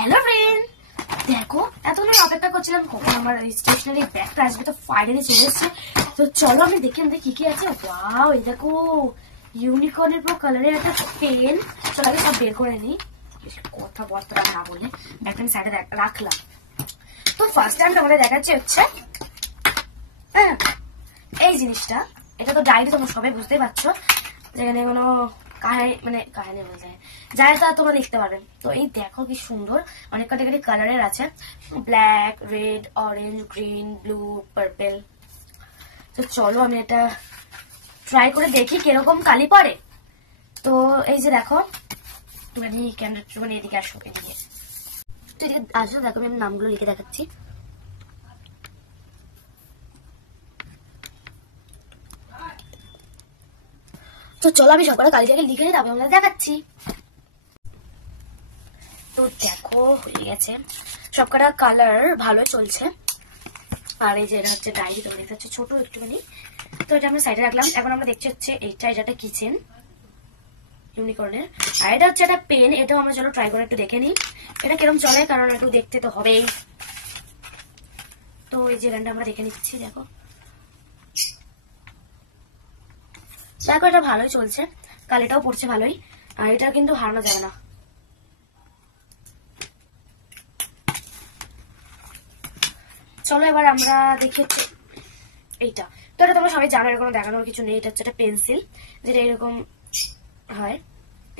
Hello friend, দেখো এতক্ষণ অপেক্ষা করছিলাম কখন আমার স্টেশনারি ব্যাগটা আসবে, তো ফাইনালি চলে এসেছে। তো চলো আমি দেখি আমাদের কি কি আছে। ওয়াও, এই দেখো ইউনিকর্নের পুরো কালারের একটা পেন। চলো আগে সব বের করে নিই, কথা বলতে না বলে ব্যাগটা আমি সাইডে রাখলাম। তো ফার্স্ট টাইম তোমাদের দেখাচ্ছে হচ্ছে এই জিনিসটা। এটা তো ডায়েরি, তোমরা সবাই বুঝতেই পারছো, যেখানে কোনো কাহিনী বলতে যায় তা তোমরা দেখতে পারবেন। তো এই দেখো কি সুন্দর, অনেক ক্যাটাগরি কালারের আছে, black, red, orange, green, blue, purple. তো চলো আমি এটা ট্রাই করে দেখি কিরকম কালি পড়ে। তো এই যে দেখো, তুমি ক্যামেরা এদিকে আসো, এদিকে তো এদিকে আসো, দেখো আমি নামগুলো লিখে দেখাচ্ছি। তো চলো আমি সবকটা কালিটাকে লিখে নিই, তারপরে আমরা দেখাচ্ছি। তো দেখো হয়ে গেছে, সবকটা কালার ভালো চলছে। আর এই যে এটা হচ্ছে ডায়েরি, তোমরা দেখতে হচ্ছে ছোট একটুখানি। তো এটা আমরা সাইডে রাখলাম। এখন আমরা দেখছি হচ্ছে এটা একটা কিচেন ইউনিকর্নের, আর এটা হচ্ছে একটা পেন। এটাও আমরা চলো ট্রাই করে একটু দেখে নিই এটা কিরকম চলে, কারণ একটু দেখতে তো হবেই। তো এই যে পেনটা আমরা দেখে নিচ্ছি। দেখো দেখো এটা ভালোই চলছে, কালিটাও পড়ছে ভালোই, আর এটা কিন্তু হারানো যাবে না। চলো এবার আমরা দেখি হচ্ছে এইটা। তো এটা তোমরা সবাই জানো, এর কোনো দেখানোর কিছু নেই। এটা হচ্ছে একটা পেন্সিল, যেটা এরকম হয়।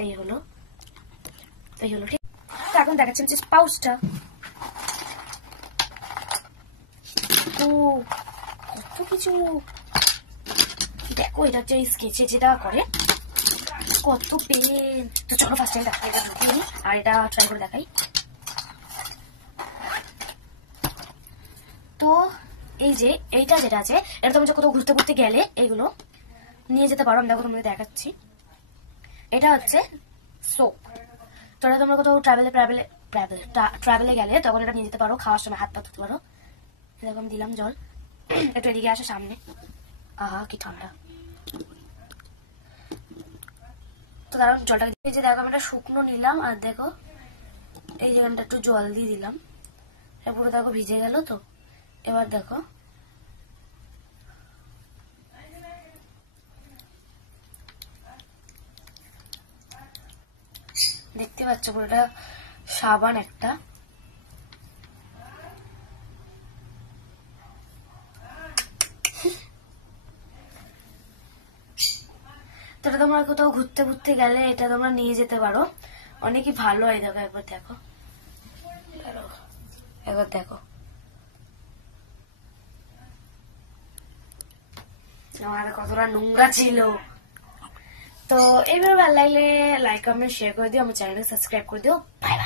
এই হলো ঠিক। তো এখন দেখাচ্ছি হচ্ছে পাউচটা। ও কত কিছু দেখো, এটা হচ্ছে স্কেচে যেটা করে, কত পেন। তো চলো ফার্স্ট টাইম দেখা এটা ঢুকিয়ে নিই, আর এটা ট্রাই করে দেখাই। তো এই যে এইটা যেটা আছে, এটা তোমরা কোথাও ঘুরতে ঘুরতে গেলে এইগুলো নিয়ে যেতে পারো। আমি দেখো তোমাদের দেখাচ্ছি, এটা হচ্ছে সোপ। তো এটা তোমরা কোথাও ট্রাভেলে গেলে তখন এটা নিয়ে যেতে পারো, খাওয়ার সময় হাত পা ধুতে পারো। দেখো আমি দিলাম জল, একটু এদিকে আসো সামনে। আহা কি ঠান্ডা। তো কারণ জলটা এই যে দেখো আমি একটা শুকনো নিলাম, আর দেখো এই যেখানটা একটু জল দিয়ে দিলাম, পুরো দেখো ভিজে গেল। তো এবার দেখো দেখতে পাচ্ছ পুরোটা সাবান একটা। তো এটা তোমরা কোথাও ঘুরতে ঘুরতে গেলে এটা তোমরা নিয়ে যেতে পারো, অনেকই ভালো হয়। দেখো একবার দেখো, একবার দেখো আমার কতটা নোংরা ছিল। তো এইভাবে ভালো লাগলে লাইক কমেন্ট শেয়ার করে দিও, আমার চ্যানেলকে সাবস্ক্রাইব করে দিও। বাই।